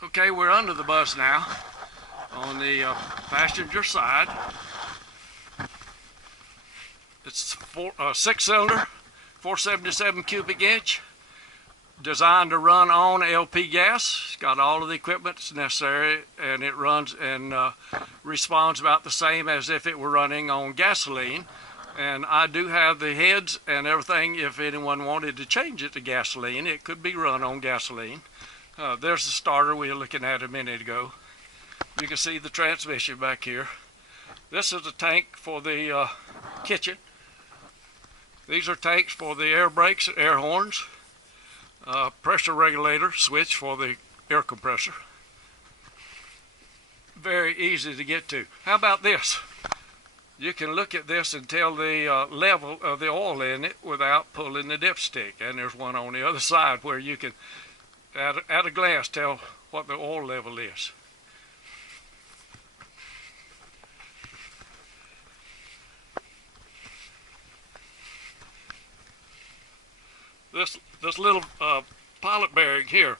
Okay, we're under the bus now on the passenger side. It's a 6-cylinder, 477 cubic inch, designed to run on LP gas. It's got all of the equipment that's necessary, and it runs and responds about the same as if it were running on gasoline. And I do have the heads and everything. If anyone wanted to change it to gasoline, it could be run on gasoline. There's the starter we were looking at a minute ago. You can see the transmission back here. This is the tank for the kitchen. These are tanks for the air brakes, air horns, pressure regulator switch for the air compressor. Very easy to get to. How about this? You can look at this and tell the level of the oil in it without pulling the dipstick. And there's one on the other side where you can, at a glance, tell what the oil level is. This little pilot bearing here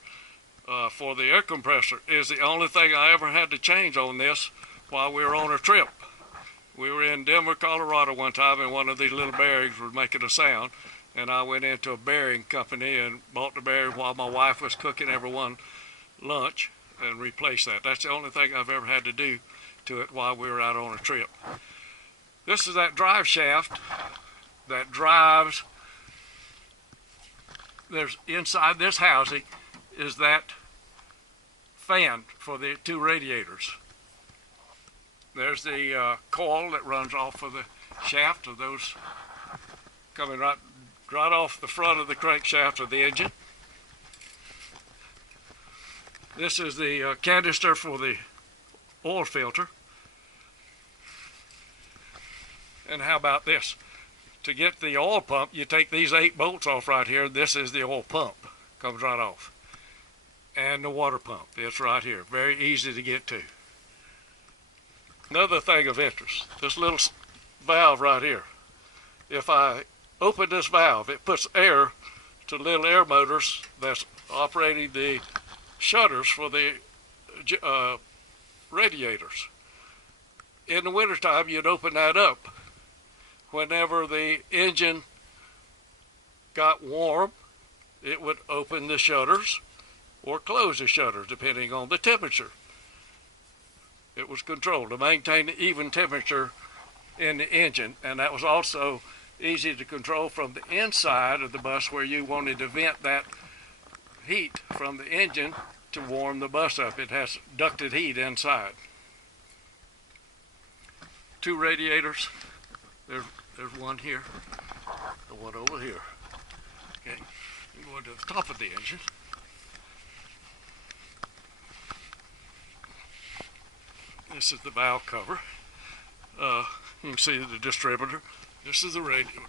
for the air compressor is the only thing I ever had to change on this while we were on a trip. We were in Denver, Colorado one time, and one of these little bearings was making a sound, and I went into a bearing company and bought the bearing while my wife was cooking everyone lunch and replaced that. That's the only thing I've ever had to do to it while we were out on a trip. This is that drive shaft that drives. There's inside this housing is that fan for the 2 radiators. There's the coil that runs off of the shaft of those coming right off the front of the crankshaft of the engine. This is the canister for the oil filter. And how about this? To get the oil pump, you take these 8 bolts off right here. This is the oil pump. Comes right off. And the water pump. It's right here. Very easy to get to. Another thing of interest, this little valve right here. If I open this valve, it puts air to little air motors that's operating the shutters for the radiators. In the wintertime, you'd open that up. Whenever the engine got warm, it would open the shutters or close the shutters depending on the temperature. It was controlled to maintain an even temperature in the engine, and that was also easy to control from the inside of the bus where you wanted to vent that heat from the engine to warm the bus up. It has ducted heat inside. 2 radiators. There's one here, the one over here. Okay, I'm going to the top of the engine. This is the valve cover. You can see the distributor. This is the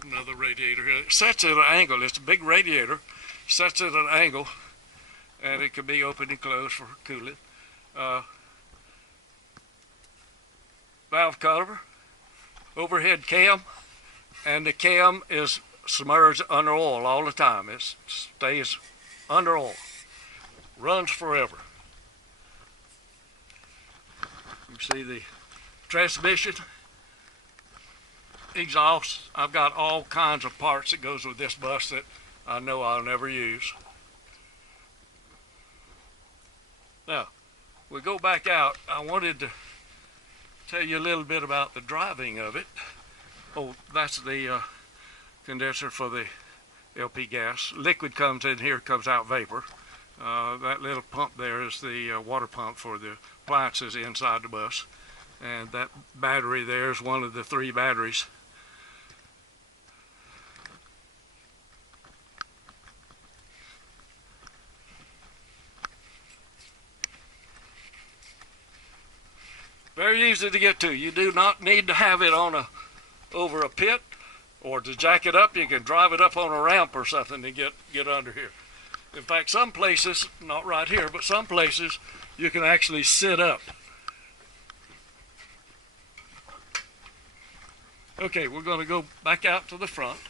another radiator here. It sets at an angle. It's a big radiator. Sets at an angle, and it can be opened and closed for cooling. Valve cover, overhead cam, and the cam is submerged under oil all the time. It stays under oil. Runs forever. You see the transmission, exhaust. I've got all kinds of parts that goes with this bus that I know I'll never use. Now, we go back out. I wanted to tell you a little bit about the driving of it. Oh, that's the condenser for the LP gas. Liquid comes in here, comes out vapor. That little pump there is the water pump for the appliances inside the bus. And that battery there is one of the 3 batteries. Very easy to get to. You do not need to have it on over a pit or to jack it up. You can drive it up on a ramp or something to get under here. In fact, some places, not right here, but some places you can actually sit up. Okay, we're going to go back out to the front.